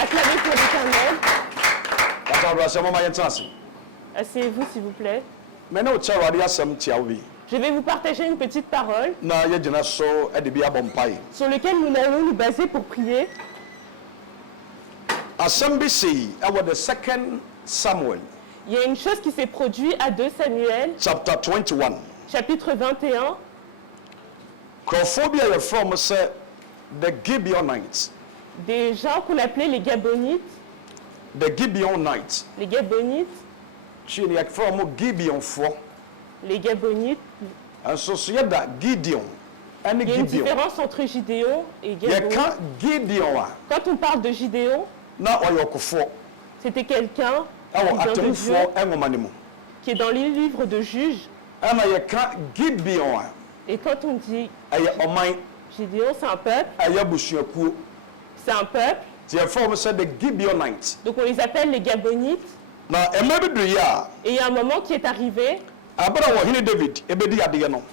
Acclamez pour l'Éternel. Asseyez-vous s'il vous plaît. Je vais vous partager une petite parole sur laquelle nous allons nous baser pour prier. Il y a une chose qui s'est produite à 2 Samuel, chapitre 21. Des gens qu'on appelait les Gabonites. Les Gabonites. Les Gabonites. Il y a une différence entre Gideon et Gabon. Quand on parle de Gideon, c'était quelqu'un qui est dans les livres de Juges. Et quand on dit Gideon, c'est un peuple. C'est un peuple. Donc on les appelle les Gabonites. Et il y a un moment qui est arrivé.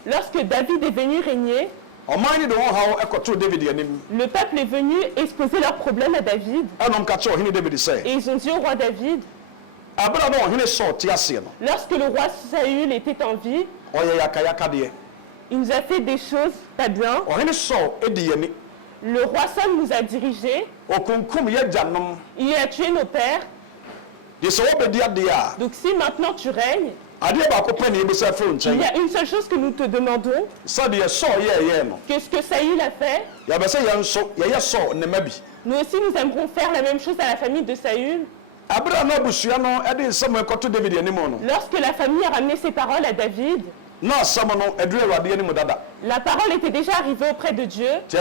Lorsque David est venu régner, le peuple est venu exposer leurs problèmes à David. Et ils ont dit au roi David, lorsque le roi Saül était en vie, il nous a fait des choses pas bien. Le roi Saül nous a dirigés. Il a tué nos pères. Donc si maintenant tu règnes, il y a une seule chose que nous te demandons. Qu'est-ce que Saül a fait? Nous aussi nous aimerons faire la même chose à la famille de Saül. Lorsque la famille a ramené ses paroles à David, la parole était déjà arrivée auprès de Dieu. Donc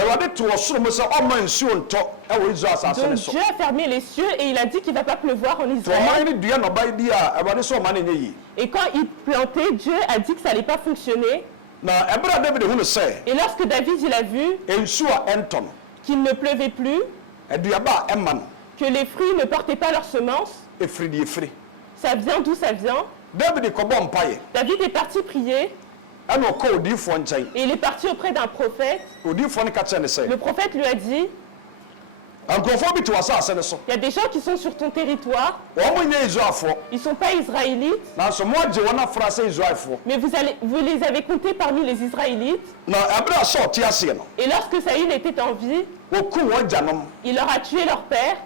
Dieu a fermé les cieux et il a dit qu'il ne va pas pleuvoir en Israël. Et quand il plantait, Dieu a dit que ça n'allait pas fonctionner. Et lorsque David il a vu qu'il ne pleuvait plus, que les fruits ne portaient pas leurs semences, ça vient d'où ça vient? David est parti prier. Et il est parti auprès d'un prophète. Le prophète lui a dit, il y a des gens qui sont sur ton territoire. Ils ne sont pas israélites. Mais vous les avez comptés parmi les israélites. Et lorsque Saül était en vie, il leur a tué leur père.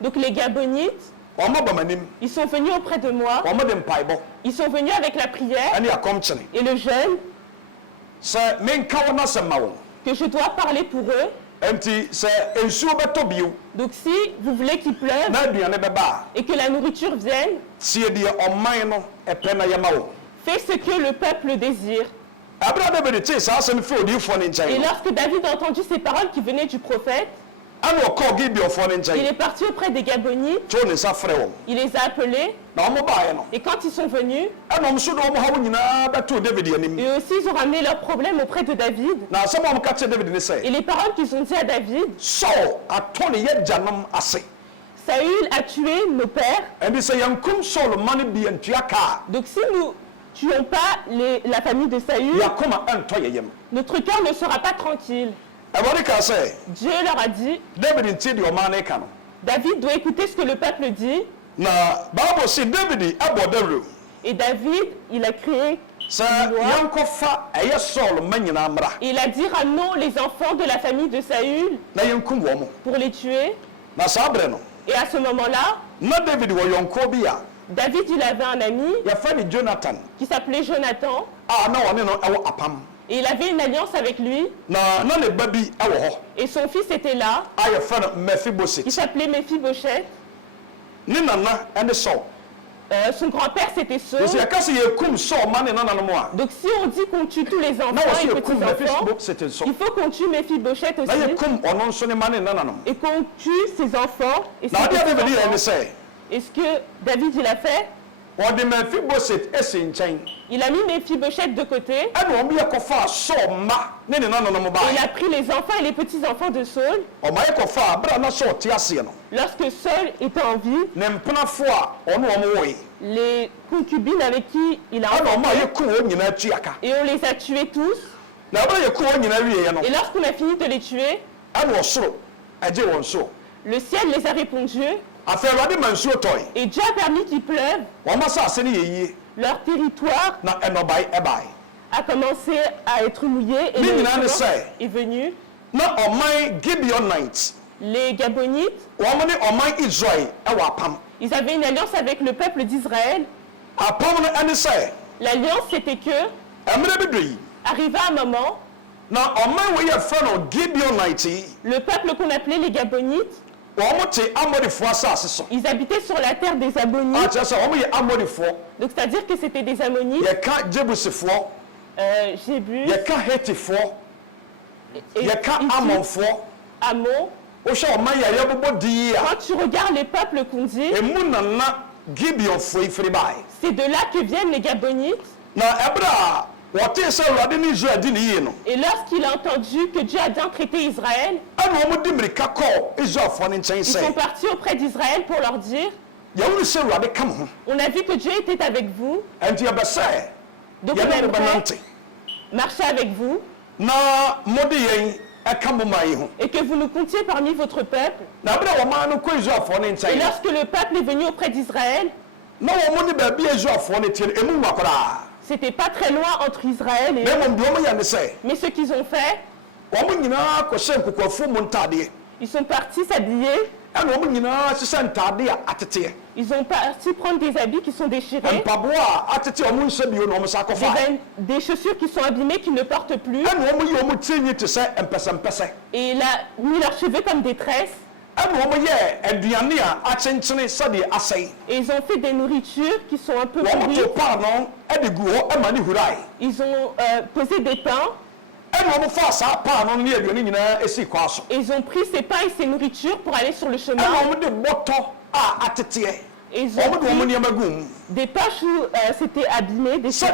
Donc les Gabonites, ils sont venus auprès de moi. Ils sont venus avec la prière et le jeûne que je dois parler pour eux. Donc si vous voulez qu'il pleuve et que la nourriture vienne, fais ce que le peuple désire. Et lorsque David a entendu ces paroles qui venaient du prophète, il est parti auprès des Gabonites. Il les a appelés. Et quand ils sont venus, eux aussi ils ont ramené leurs problèmes auprès de David. Et les paroles qu'ils ont dit à David, Saül a tué nos pères. Donc si nous tuons pas la famille de Saül, notre cœur ne sera pas tranquille. Dieu leur a dit, David doit écouter ce que le peuple dit. Et David, il a créé une loi. Il a dit, ramenons les enfants de la famille de Saül pour les tuer. Et à ce moment-là, David, il avait un ami qui s'appelait Jonathan. Et il avait une alliance avec lui. Et son fils était là. Il s'appelait Mephibosheth. Son grand-père c'était Saul. Donc si on dit qu'on tue tous les enfants et petits-enfants, il faut qu'on tue Mephibosheth aussi. Et qu'on tue ses enfants et ses petits-enfants. Et ce que David il a fait, il a mis Mephibosheth de côté. Et il a pris les enfants et les petits-enfants de Saul. Lorsque Saul était en vie, les concubines avec qui il a enfanté, et on les a tués tous. Et lorsqu'on a fini de les tuer, Le ciel les a répondu. Et Dieu a permis qu'il pleuve. Leur territoire a commencé à être mouillé et le vent est venu. Les Gabonites, ils avaient une alliance avec le peuple d'Israël. L'alliance c'était que, arriva un moment, le peuple qu'on appelait les Gabonites, ils habitaient sur la terre des Ammonites. Donc c'est-à-dire que c'était des Ammonites, Jébus, Ammon. Quand tu regardes les peuples qu'on dit, c'est de là que viennent les Gabonites. Et lorsqu'il a entendu que Dieu a bien traité Israël, ils sont partis auprès d'Israël pour leur dire, on a vu que Dieu était avec vous, donc on aimerait marcher avec vous, et que vous nous comptiez parmi votre peuple. Et lorsque le peuple est venu auprès d'Israël, c'était pas très loin entre Israël et eux. Mais ce qu'ils ont fait, ils sont partis s'habiller. Ils ont parti prendre des habits qui sont déchirés, des chaussures qui sont abîmées, qui ne portent plus. Et il a mis leurs cheveux comme des tresses. Et ils ont fait des nourritures qui sont un peu pourries. Ils ont posé des pains. Et ils ont pris ces pains et ces nourritures pour aller sur le chemin. Et ils ont pris des poches où c'était abîmé, déchiré,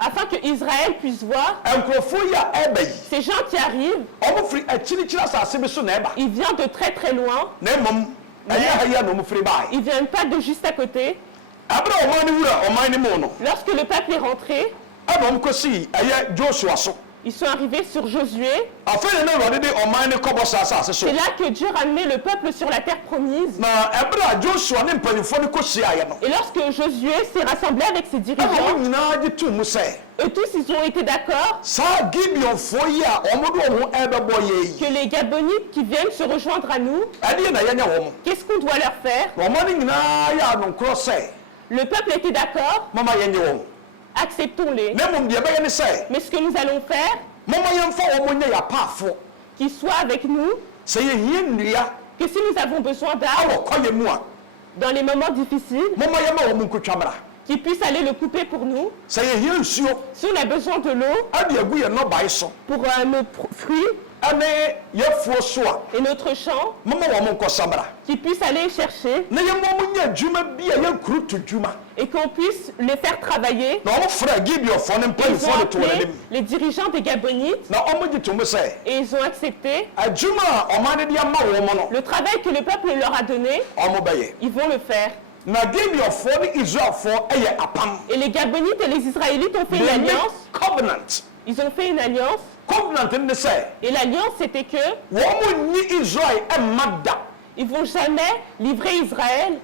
afin que Israël puisse voir ces gens qui arrivent. Ils viennent de très très loin. Ils ne viennent pas de juste à côté. Lorsque le peuple est rentré, ils sont arrivés sur Josué. C'est là que Dieu ramenait le peuple sur la terre promise. Et lorsque Josué s'est rassemblé avec ses dirigeants, eux tous ils ont été d'accord que les Gabonites qui viennent se rejoindre à nous, qu'est-ce qu'on doit leur faire? Le peuple était d'accord. Acceptons-les. Mais ce que nous allons faire, qu'ils soient avec nous, que si nous avons besoin d'armes dans les moments difficiles, qu'ils puissent aller le couper pour nous. Si on a besoin de l'eau pour nos fruits et notre champ, qu'ils puissent aller chercher et qu'on puisse les faire travailler. Ils ont appelé les dirigeants des Gabonites et ils ont accepté le travail que le peuple leur a donné. Ils vont le faire. Et les Gabonites et les Israélites ont fait une alliance. Ils ont fait une alliance. Et l'alliance c'était que ils vont jamais livrer Israël.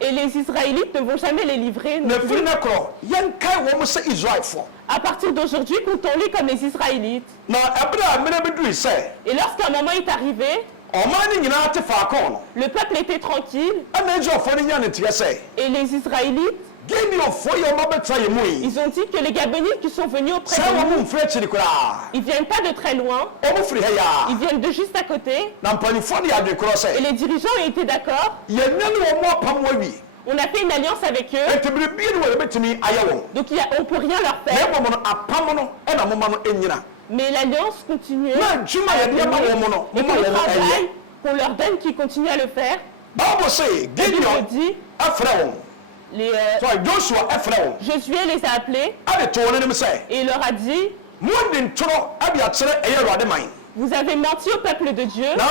Et les Israélites ne vont jamais les livrer. À partir d'aujourd'hui, comptons-les comme les Israélites. Et lorsqu'un moment est arrivé, le peuple était tranquille. Et les Israélites, ils ont dit que les Gabonites qui sont venus auprès de nous, ils viennent pas de très loin, ils viennent de juste à côté. Et les dirigeants ont été d'accord. On a fait une alliance avec eux. Donc on ne peut rien leur faire. Mais l'alliance continuait. Et que le travail qu'on leur donne, qu'ils continuent à le faire. La Bible dit, Josué les a appelés et il leur a dit, vous avez menti au peuple de Dieu, mais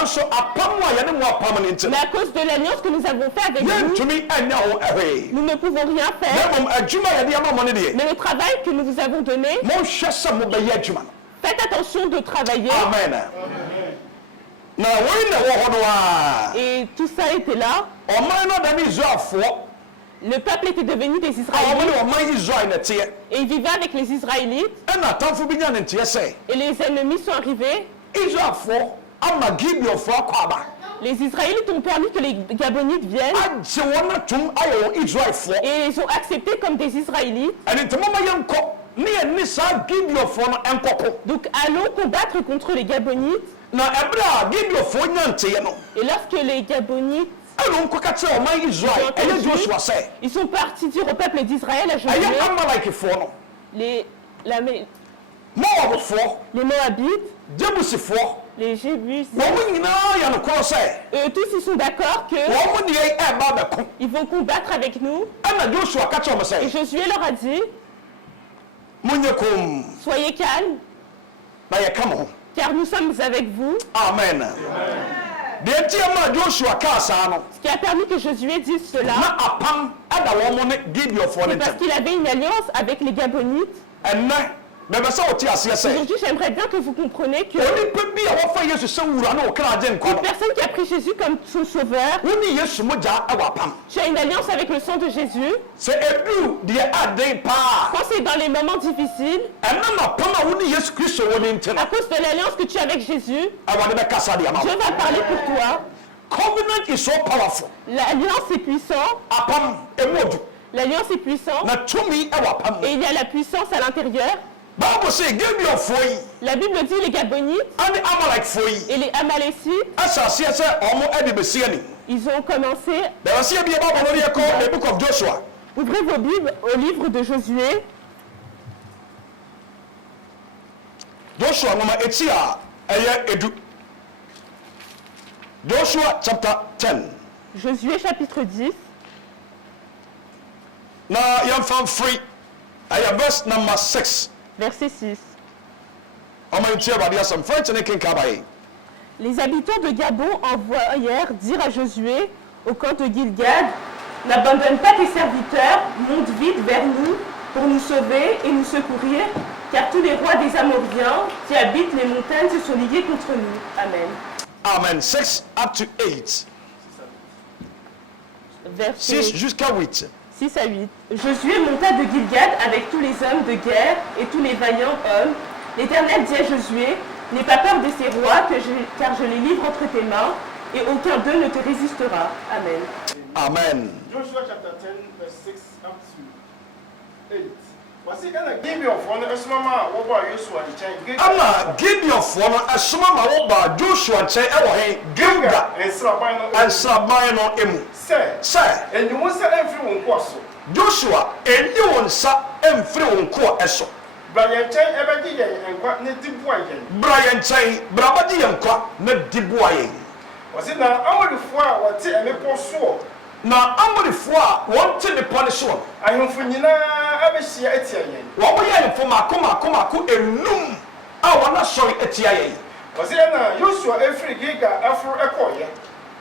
à cause de l'alliance que nous avons fait avec vous, nous ne pouvons rien faire. Mais le travail que nous vous avons donné, Faites attention de travailler. Amen. Et tout ça était là. Le peuple était devenu des Israélites. Et ils vivaient avec les Israélites. Et les ennemis sont arrivés. Les Israélites ont permis que les Gabonites viennent. Et ils ont accepté comme des Israélites. Donc allons combattre contre les Gabonites. Et lorsque les Gabonites ils sont partis dire au peuple d'Israël à Josué, les Moabites, les Jébusites, tous ils sont d'accord qu'ils vont combattre avec nous. Et Josué leur a dit, soyez calmes, car nous sommes avec vous. Amen. Ce qui a permis que Josué dise cela, c'est parce qu'il avait une alliance avec les Gabonites. Aujourd'hui, j'aimerais bien que vous compreniez que une personne qui a pris Jésus comme son sauveur, tu as une alliance avec le sang de Jésus. Quand c'est dans les moments difficiles, à cause de l'alliance que tu as avec Jésus, Dieu va parler pour toi. Covenant is so powerful. L'alliance est puissante. L'alliance est puissante. Et il y a la puissance à l'intérieur. La Bible dit les Gabonites et les Amalécites, ils ont commencé. Ouvrez vos Bibles au livre de Josué. Joshua chapter 10. Josué chapitre 10. Now, young from free. Verse number 6. Verset 6. Les habitants de Gabon envoyèrent dire à Josué au camp de Gilgad, n'abandonne pas tes serviteurs, monte vite vers nous pour nous sauver et nous secourir, car tous les rois des Amoriens qui habitent les montagnes se sont ligués contre nous. Amen. Amen. 6 up to 8. Verset 6 jusqu'à 8. 6 à 8. Josué monta de Gilgad avec tous les hommes de guerre et tous les vaillants hommes. L'Éternel dit à Josué, n'aie pas peur de ces rois, car je les livre entre tes mains, et aucun d'eux ne te résistera. Amen. Amen. Joshua chapter 10, verse 6 up to 8. Gideon for no esmama wo ba Joshua nchen. Ama Gideon for no esmama wo ba Joshua nchen e wo hen Gilgal ensraban no emu. Say enyimu se emfiri won ko so. Joshua eni won sa emfiri won ko eso. Brian nchen ebedi yen enkwa ne dibuwa yen. Brian nchen brabadi yen kwa ne dibuwa yen. Wasi na amodifo a wote emepo so. Na amodifo a wonte ne pone so. Ahemfo nyina abehia etia yen. Wo mo ye info makoma enum a wona sori etia yen. Wasi na Joshua efiri Gilgal afro ekoye.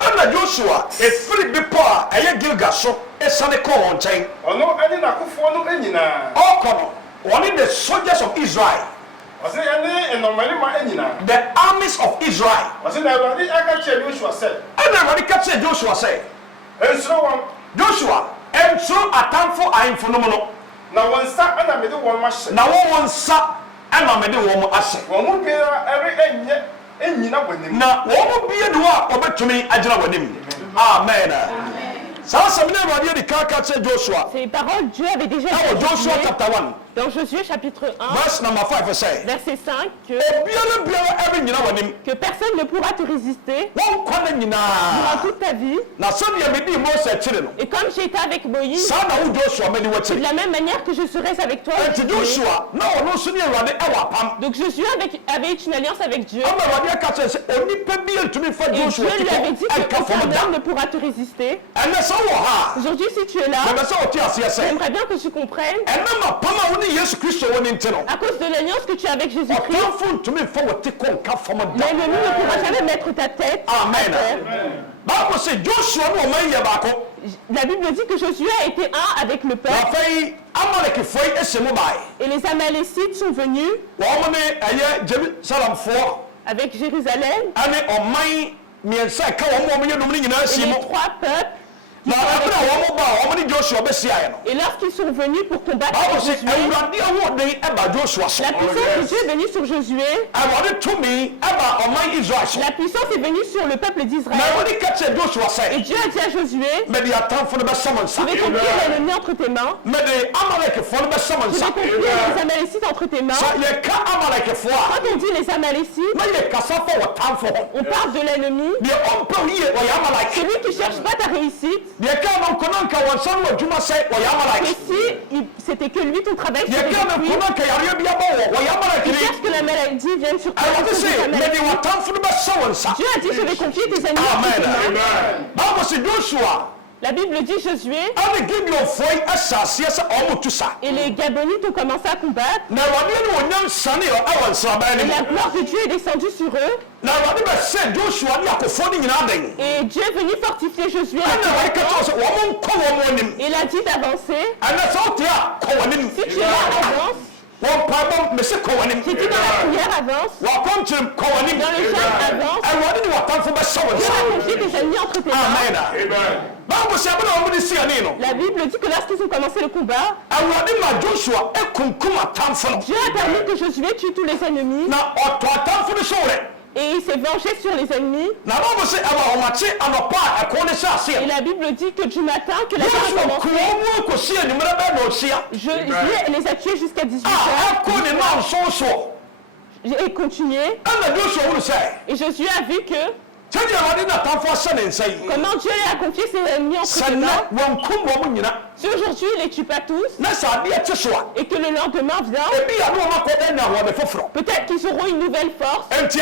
Ana Joshua efiri bipo a eye Gilgal so esane ko won chen. Ono ani na kofo no enyina. Okono one the soldiers of Israel. Wasi ene enomali ma enyina. The armies of Israel. Wasi na Awurade aka che Joshua said. Ana Awurade ka che Joshua say. Joshua entro atamfo ahemfo no no. Na wonsa ana mede won ma hye. Na wonsa ana mede won ahye. Won mu bia ere enyina wanim. Na won mu bia do a obetumi agyina wanim. Amen. Ces paroles, Dieu avait déjà dit Joshua chapter 1. Dans Josué chapitre 1, verse number 5, verset 5, que personne ne pourra te résister durant toute ta vie. Et comme j'étais avec Moïse, c'est de la même manière que je serai avec toi. Donc Josué avait une alliance avec Dieu. Et Dieu lui avait dit qu'aucun homme ne pourra te résister. Aujourd'hui, si tu es là, j'aimerais bien que tu comprennes À cause de l'alliance que tu as avec Jésus-Christ, l'ennemi ne pourra jamais mettre ta tête à terre. La Bible dit que Josué a été un avec le peuple. Et les Amalécites sont venus avec Jérusalem. Et les trois peuples. Et lorsqu'ils sont venus pour combattre Josué, la puissance de Dieu est venue sur Josué. La puissance est venue sur le peuple d'Israël. Et Dieu a dit à Josué, je vais confier l'ennemi entre tes mains. Je vais confier les Amalécites entre tes mains. Quand on dit les Amalécites, on parle de l'ennemi. Celui qui ne cherche pas ta réussite. Et si c'était que lui, ton travail serait détruit. Il cherche que la maladie vienne sur toi. Dieu a dit, je vais confier tes ennemis entre tes mains. La Bible dit Josué, et les Gabonites ont commencé à combattre, et la gloire de Dieu est descendue sur eux, et Dieu est venu fortifier Josué, et il a dit d'avancer. Si tu es là, avance. J'ai dit dans la prière, avance. Dans le jeûne, avance. Dieu a confié tes ennemis entre tes mains. La Bible dit que lorsqu'ils ont commencé le combat, Dieu a permis que Josué tue tous les ennemis. Et il s'est vengé sur les ennemis. Et la Bible dit que du matin, que la guerre a commencé, Josué les a tués jusqu'à 18h. Et continué. Et Josué a vu que comment Dieu a confié ses ennemis entre ses mains. Si aujourd'hui il ne les tue pas tous, et que le lendemain vient, peut-être qu'ils auront une nouvelle force. Donc il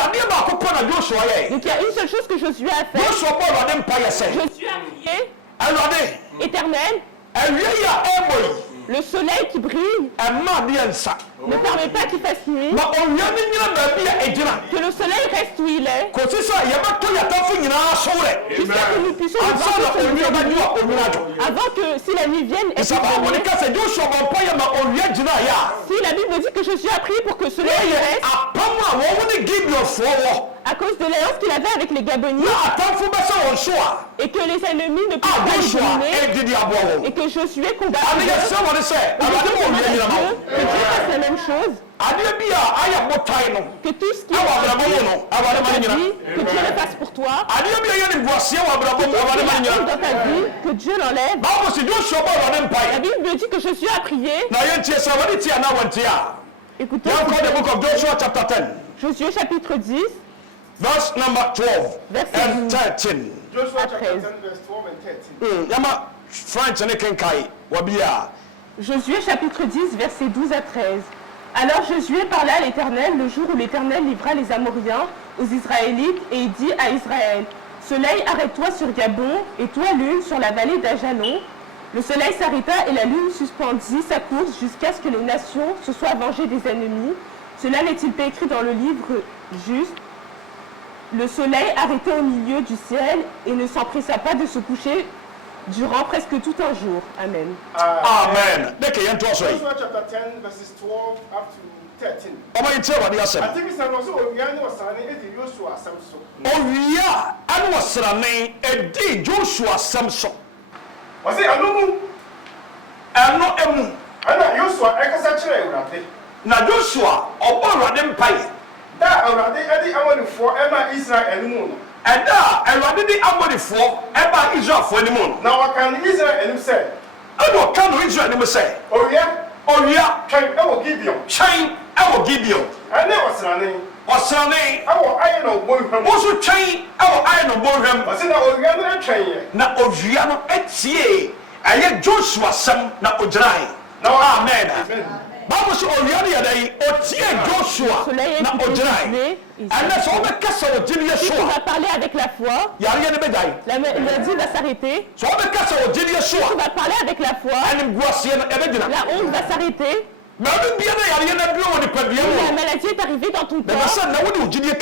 y a une seule chose que Josué a fait. Josué a prié, Éternel, le soleil qui brille ne permet pas qu'il fasse nuit. Que le soleil reste où il est. Jusqu'à que nous puissions le voir avant que si la nuit vienne, si la Bible dit que Josué a prié pour que le soleil reste, à cause de l'alliance qu'il avait avec les Gabonites, et que les ennemis ne puissent pas les dominer, et que Josué combatte que Dieu fasse la même chose, que tout ce qui est que Dieu le fasse pour toi, que tout ce qui est dans ta vie, que Dieu l'enlève. La Bible dit que Josué a prié. Écoutez, Josué chapitre 10, verse number 12 and 13. Joshua chapter 10, verse 12 and 13. Josué chapitre 10, versets 12 à 13. Alors Josué parla à l'Éternel le jour où l'Éternel livra les Amoriens aux Israélites, et il dit à Israël, Soleil, arrête-toi sur Gabon, et toi, lune, sur la vallée d'Ajalon. Le soleil s'arrêta et la lune suspendit sa course jusqu'à ce que les nations se soient vengées des ennemis. Cela n'est-il pas écrit dans le livre juste? Le soleil arrêta au milieu du ciel et ne s'empressa pas de se coucher durant presque tout un jour. Amen. Amen. Joshua chapter 10, verses 12 up to 13. I think it's also Owiya was saying it is Joshua Samson. Owiya and was saying it Joshua Samson. Was it Anumu? I'm not Emu. And Joshua Ekasachre. Now Joshua or Empire. That already Eddie Amoni for Emma Israel and Moon. And that already Amoni for Emma Israel for the moon. Now what can Israel and him say? I don't come to Israel and him say. Oh yeah? Oh yeah? Train, I will give you. Train, I will give you. And there was running. What's her name? I will iron on boy him. Also train, I will iron on board him. Was it now Owiya train? Now Owiya etie. I had Joshua some na Ojrai. Now amen. Bible says Owiya dey otie Joshua na Ojrai. And that's all the castle of Jimmy Si tu Yeshua. vas parler avec la foi, Il a rien de bédaille. la maladie va s'arrêter. So all the castle of Jimmy Si tu Yeshua. vas parler avec la foi, And him guasiena ebedina. la honte va s'arrêter. La maladie est arrivée dans ton corps. Aujourd'hui,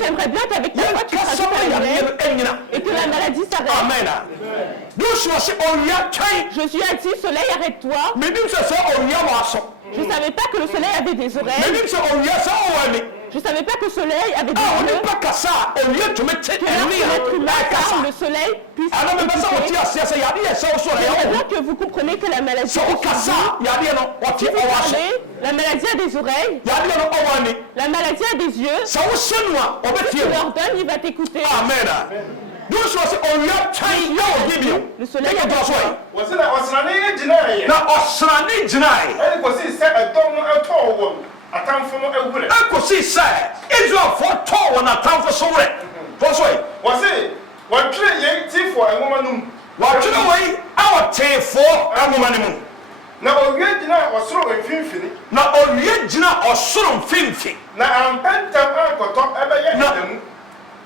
j'aimerais bien qu'avec ta foi, tu rajoutes à la lumière et que la maladie s'arrête. Amen. Josué a dit, soleil, arrête-toi. Je ne savais pas que le soleil avait des oreilles. Je ne savais pas que le soleil avait des yeux. Que l'être humain parle, le soleil puisse écouter. J'aimerais bien que vous compreniez que la maladie est sur vous. Si vous parlez, la maladie a des oreilles. La maladie a des yeux. Si tu leur donnes, il va t'écouter. Amen. Le soleil a des oreilles. Ekosi sɛ Israelfoɔ tɔɔ wɔn atamfo so werɛ. Fɔsɔ yi. Wɔsi wɔtwerɛ yɛn tifoɔ nwoma no mu. Wɔtwerɛ wɔyi awɔ teefoɔ nwoma no mu. Na owie gyina ɔsoro mfimfini. Na owie gyina ɔsoro mfimfini. Na ampɛntɛm ankɔtɔ ɛbɛyɛ ɛdamu.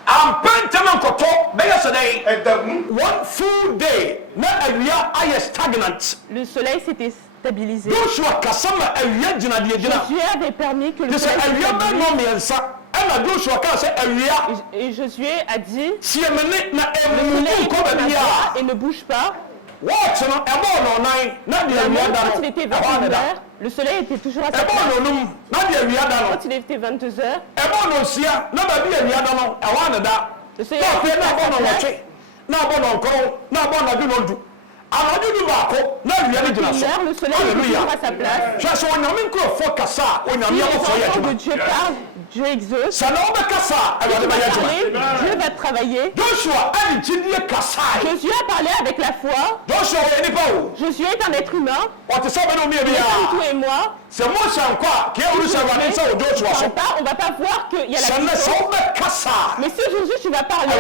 Ampɛntɛm ankɔtɔ bɛyɛ sɛ dɛ. Ɛdamu. One full day na awia ayɛ stagnant. Le soleil s'était stabilisé. Joshua avait permis que le soleil et Josué a dit le soleil et ne bouge pas. Quand il était 21h, le soleil était toujours à sa place. Quand il était 22h, le soleil était à le soleil est toujours à sa place. Si les enfants de Dieu parlent, Dieu exauce. Dieu va travailler. Josué a parlé avec la foi. Josué est un être humain. Comme toi et moi. On ne va pas voir qu'il y a la puissance. Mais si aujourd'hui tu vas parler,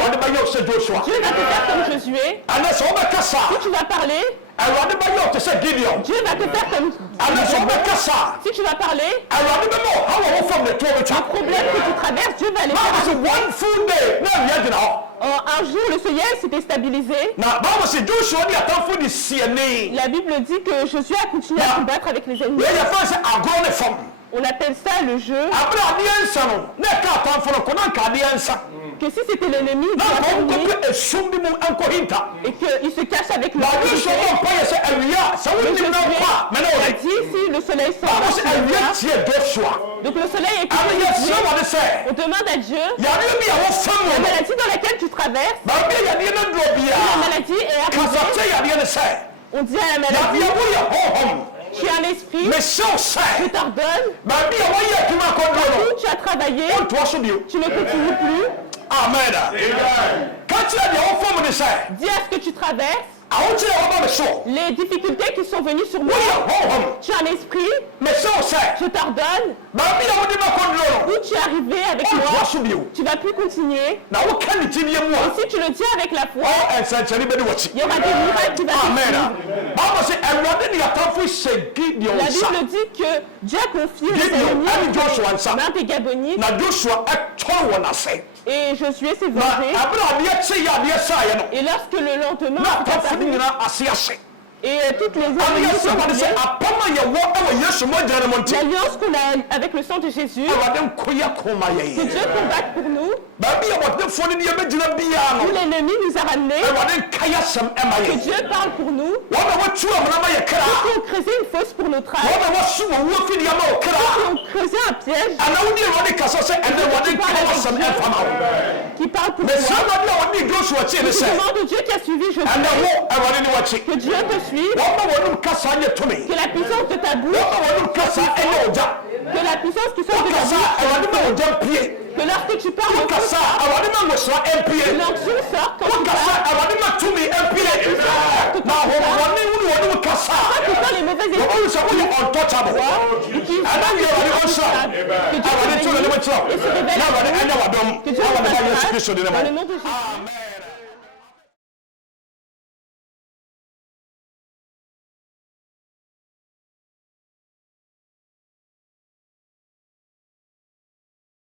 Dieu va te faire comme Josué. Si tu vas parler, Dieu va te faire comme si tu vas parler, le problème que tu traverses, Dieu va les faire. Un jour, le soleil s'était stabilisé. La Bible dit que Josué a continué à combattre avec les ennemis. On appelle ça le jeu. Que si c'était l'ennemi, et qu'il se cache avec le dit si le soleil sort. Donc le soleil est on demande à Dieu la maladie dans laquelle tu traverses. La maladie est arrivée. On dit à la maladie, tu as un esprit, je t'ordonne, tu as travaillé, tu ne continues plus. Amen. Dis à ce que tu traverses, les difficultés qui sont venues sur moi. Tu as un esprit, je t'ordonne, où tu es arrivé avec moi, tu ne vas plus continuer. Et si tu le dis avec la foi, il y aura des miracles qui vont suivre. La Bible dit que Dieu a confié les ennemis main des Gabonites. Et Josué s'est vengé. Et lorsque le lendemain, et toutes les alliances qu'on a avec le sang de Jésus, que Dieu combatte pour nous, où l'ennemi nous a ramenés, que Dieu parle pour nous, ceux qui ont creusé une fosse pour notre âme, ceux qui ont creusé un piège, qui parle pour toi, c'est le commandement de Dieu qui a suivi Josué, que Dieu te suive, que la puissance de ta bouche, que la puissance qui sort de ta bouche, que lorsque tu parles, que l'onction sort quand tu parles, que quand les mauvais esprits qui sont que Dieu te bénisse et se révèle à vous, que Dieu te fasse grâce dans le nom de Jésus.